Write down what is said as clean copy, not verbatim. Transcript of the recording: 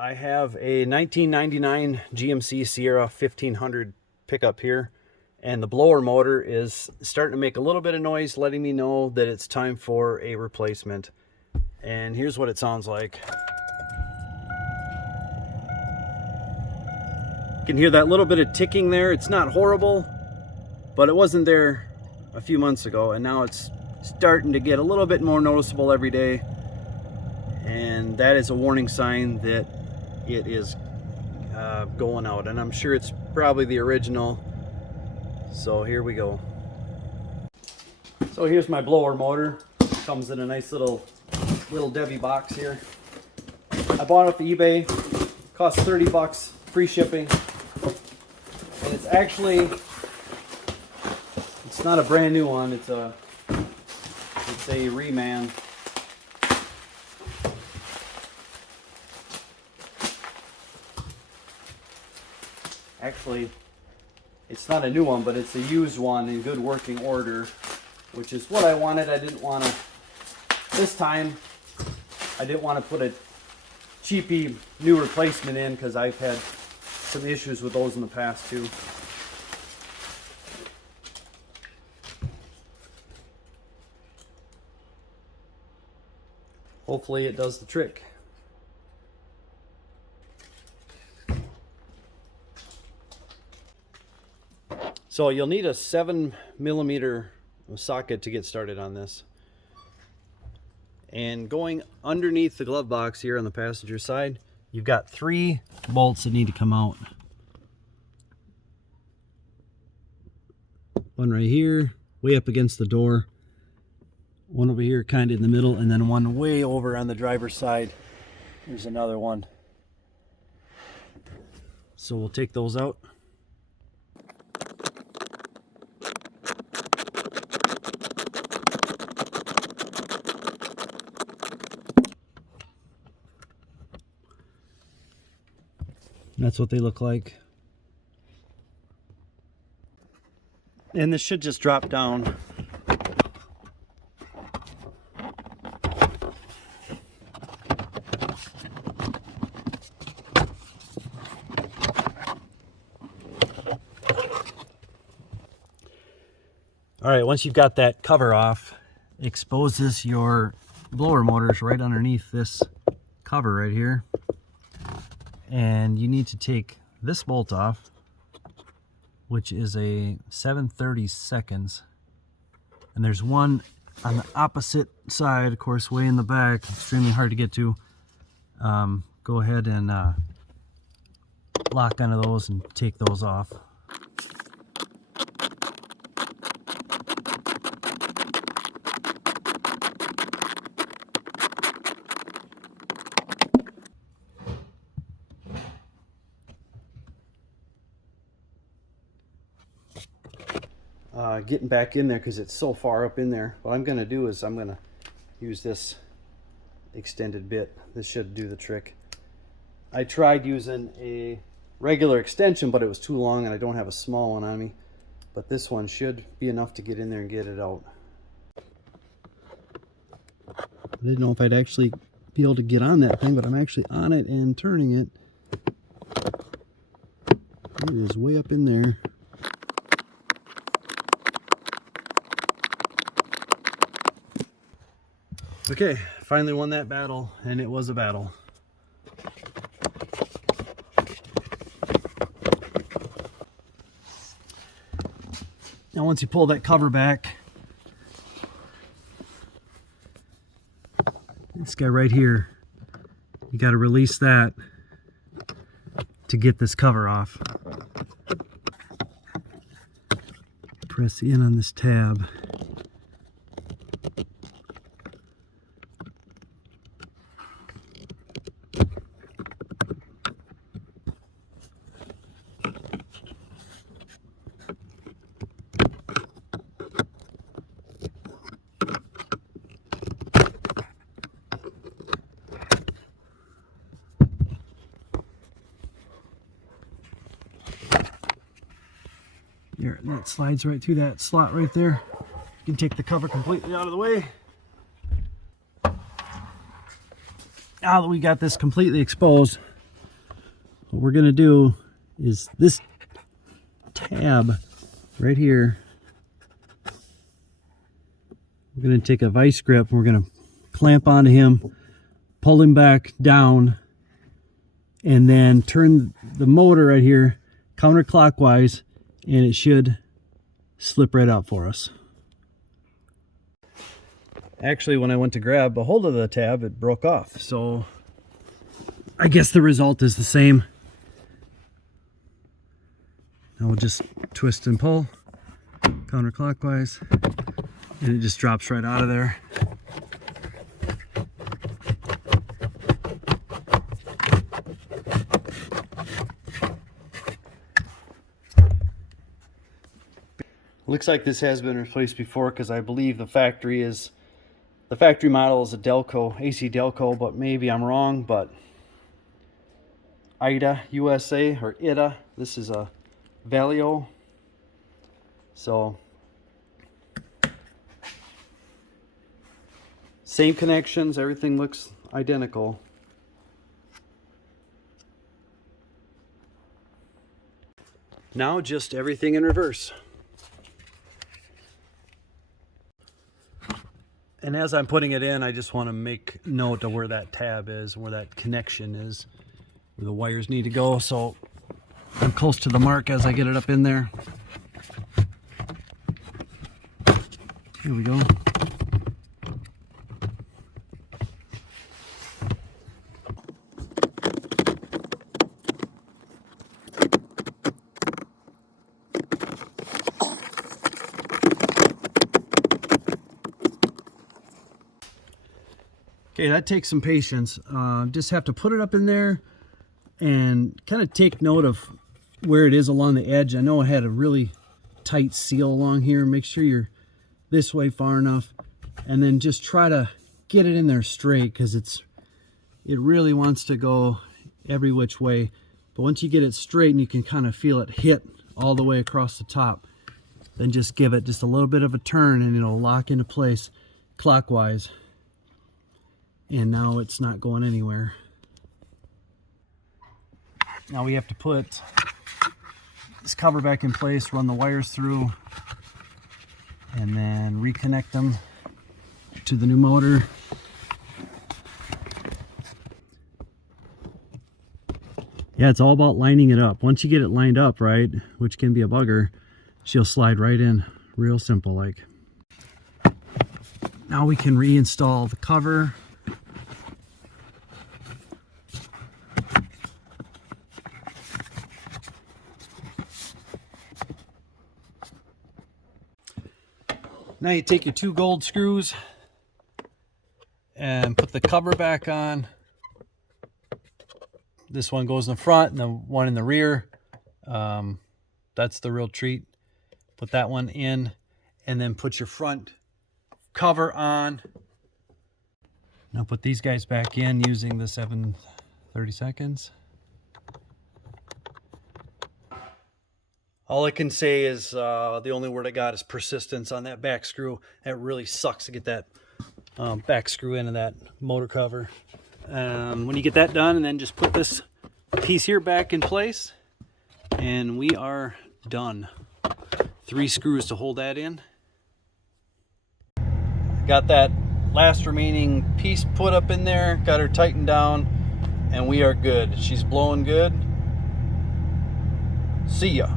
I have a 1999 GMC Sierra 1500 pickup here, and the blower motor is starting to make a little bit of noise, letting me know that it's time for a replacement. And here's what it sounds like. You can hear that little bit of ticking there. It's not horrible, but it wasn't there a few months ago, and now it's starting to get a little bit more noticeable every day. And that is a warning sign that it is going out, and I'm sure it's probably the original. So here we go. So here's my blower motor. Comes in a nice little Debbie box here. I bought it off eBay. Cost 30 bucks, free shipping. And it's actually, it's not a brand new one. It's a reman. Actually, it's not a new one, but it's a used one in good working order, which is what I wanted. I didn't want to, this time, I didn't want to put a cheapy new replacement in because I've had some issues with those in the past too. Hopefully it does the trick. So you'll need a 7mm socket to get started on this. And going underneath the glove box here on the passenger side, you've got 3 bolts that need to come out. One right here, way up against the door. One over here kind of in the middle, and then one way over on the driver's side. There's another one. So we'll take those out. That's what they look like. And this should just drop down. All right, once you've got that cover off, exposes your blower motors right underneath this cover right here. And you need to take this bolt off, which is a 7/32. And there's one on the opposite side, of course, way in the back, extremely hard to get to. Go ahead and lock onto those and take those off. Getting back in there because it's so far up in there. What I'm going to do is I'm going to use this extended bit. This should do the trick. I tried using a regular extension, but it was too long and I don't have a small one on me. But this one should be enough to get in there and get it out. I didn't know if I'd actually be able to get on that thing, but I'm actually on it and turning it. It is way up in there. Okay, finally won that battle, and it was a battle. Now once you pull that cover back, this guy right here, you got to release that to get this cover off. Press in on this tab. There, and that slides right through that slot right there. You can take the cover completely out of the way. Now that we got this completely exposed, what we're gonna do is this tab right here, we're gonna take a vice grip and we're gonna clamp onto him, pull him back down, and then turn the motor right here counterclockwise, and it should slip right out for us. Actually, when I went to grab a hold of the tab, it broke off. So I guess the result is the same. Now we'll just twist and pull counterclockwise, and it just drops right out of there. Looks like this has been replaced before, because I believe the factory model is a Delco, AC Delco, but maybe I'm wrong. But IDA USA or IDA, this is a Valio. So same connections, everything looks identical. Now just everything in reverse. And as I'm putting it in, I just want to make note of where that tab is, where that connection is, where the wires need to go. So I'm close to the mark as I get it up in there. Here we go. Okay, that takes some patience. Just have to put it up in there and kind of take note of where it is along the edge. I know it had a really tight seal along here. Make sure you're this way far enough, and then just try to get it in there straight, because it really wants to go every which way. But once you get it straight and you can kind of feel it hit all the way across the top, then just give it just a little bit of a turn and it'll lock into place clockwise. And now it's not going anywhere. Now we have to put this cover back in place, run the wires through, and then reconnect them to the new motor. Yeah, it's all about lining it up. Once you get it lined up right, which can be a bugger, she'll slide right in, real simple like. Now we can reinstall the cover. Now you take your 2 gold screws and put the cover back on. This one goes in the front and the one in the rear. That's the real treat. Put that one in and then put your front cover on. Now put these guys back in using the 7/32. All I can say is the only word I got is persistence on that back screw. That really sucks to get that back screw into that motor cover. When you get that done, and then just put this piece here back in place, and we are done. 3 screws to hold that in. Got that last remaining piece put up in there, got her tightened down, and we are good. She's blowing good. See ya.